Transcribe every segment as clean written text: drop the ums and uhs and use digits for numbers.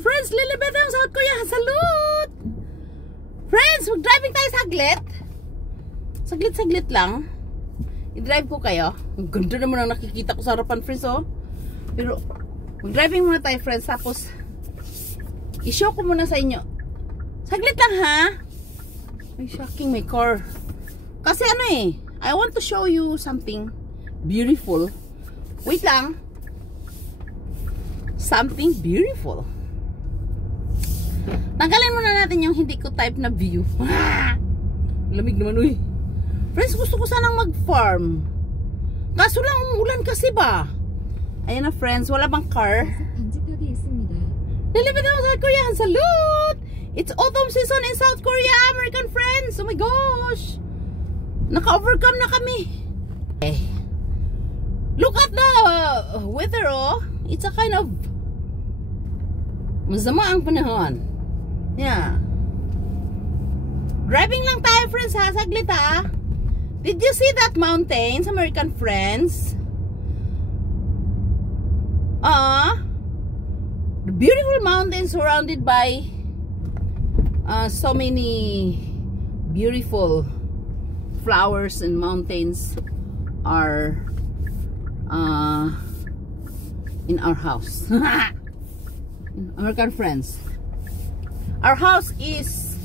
friends, lilibet yung South Korea. Salute! Friends, mag-driving tayo saglit. Saglit lang. I-drive ko kayo. Ang ganda naman ang nakikita ko sa harapan, friends, oh. Pero, mag-driving muna tayo, friends. Tapos, i-show ko muna sa inyo. Saglit lang, ha? Ay, shocking, my car. Kasi ano eh, I want to show you something beautiful. Wait lang. Something beautiful. Tanggalin muna natin yung hindi ko type na view. Lamig naman, uy. Friends, gusto ko sanang mag-farm. Kaso lang umulan kasi ba? Ayan na, friends, wala bang car? Nilipid ako sa South Korea. Salute! It's autumn season in South Korea, American friends. Oh my gosh. Naka-overcome na kami. Okay. Look at the weather, oh. It's a kind of masama ang panahon. Yeah. Driving lang tayo, friends, ha? Saglit, ha? Did you see that mountains, American friends? The beautiful mountains surrounded by so many beautiful flowers and mountains are in our house. American friends, our house is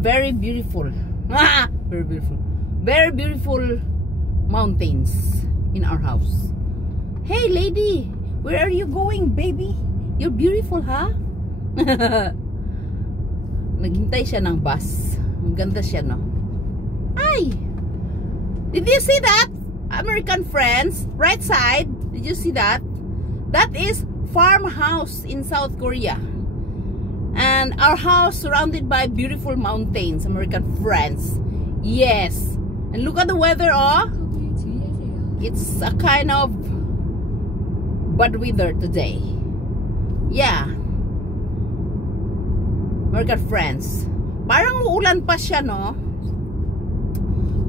very beautiful. Very beautiful. Very beautiful mountains in our house. Hey lady, where are you going, baby? You're beautiful, ha? Naghintay siya ng bus. Ang ganda siya, no? Ay! Did you see that? American friends, right side, did you see that? That is farmhouse in South Korea. And our house surrounded by beautiful mountains, American friends. Yes. And look at the weather, oh. It's a kind of bad weather today. Yeah. American friends. Parang uulan pa siya, no?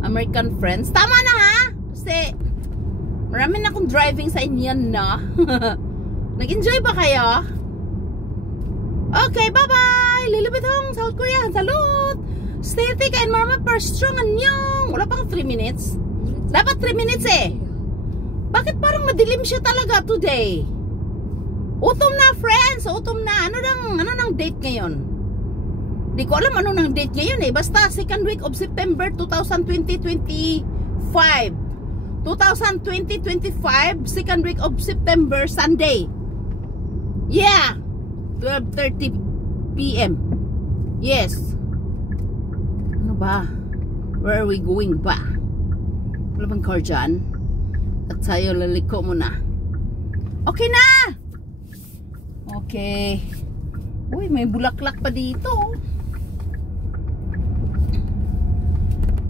American friends. Tama na, ha? Kasi marami na akong driving sa inyo, no? Nag-enjoy ba kayo? Okay, bye-bye! Lilibit hong South Korea. Salute! Stay thick and marami per strong anyong. Wala pa kang 3 minutes. Dapat 3 minutes eh. Bakit parang madilim siya talaga today? Autumn na, friends. Autumn na. Ano nang date ngayon? Di ko alam ano nang date ngayon eh. Basta second week of September 2025. 2025, second week of September, Sunday. Yeah. 12:30 PM. Yes. Ano ba? Where are we going ba? Wala bang car dyan? At tayo laliko muna. Okay na! Okay. Uy, may bulaklak pa dito.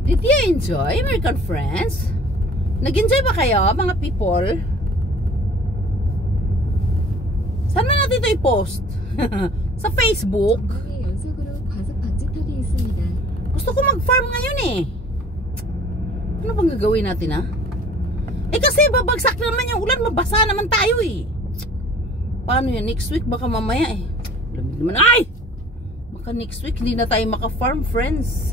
Did you enjoy, American friends? Nag-enjoy ba kayo, mga people? Saan na natin ito i-post? Sa Facebook? Gusto ko mag-farm ngayon eh. Ano bang gagawin natin, ha? Eh kasi babagsak naman yung ulan, mabasa naman tayo eh. Paano yan? Next week baka mamaya eh. Lamig naman. Ay! Baka next week hindi na tayo maka-farm, friends.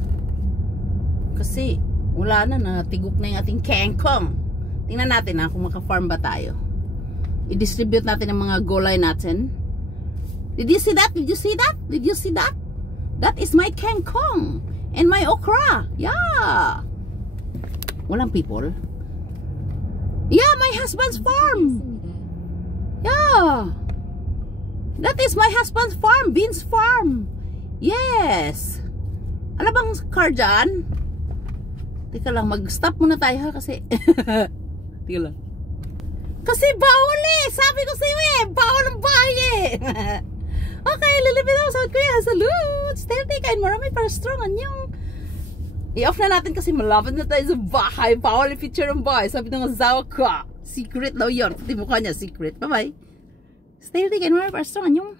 Kasi wala na, natigok na yung ating kangkong. Tingnan natin ha, kung maka-farm ba tayo. I-distribute natin ang mga gulay natin. Did you see that? Did you see that? Did you see that? That is my kangkong and my okra. Yeah. Walang people. Yeah, my husband's farm. Yeah. That is my husband's farm, Beans farm. Yes. Ano bang car dyan? Teka lang, mag-stop muna tayo ha kasi teka lang. Kasi bawal eh. Sabi ko sa'yo eh, bawal ang bahay eh. Okay, lilipid ako sa South Korea. Salute! Stay thick and marami para strong anyong. I-off na natin kasi malapit na tayo sa bahay. Bawal yung picture ng bahay. Sabi ng asawa ko, secret daw yun. Pati mukha niya, secret. Bye-bye. Stay thick and marami para strong anyong.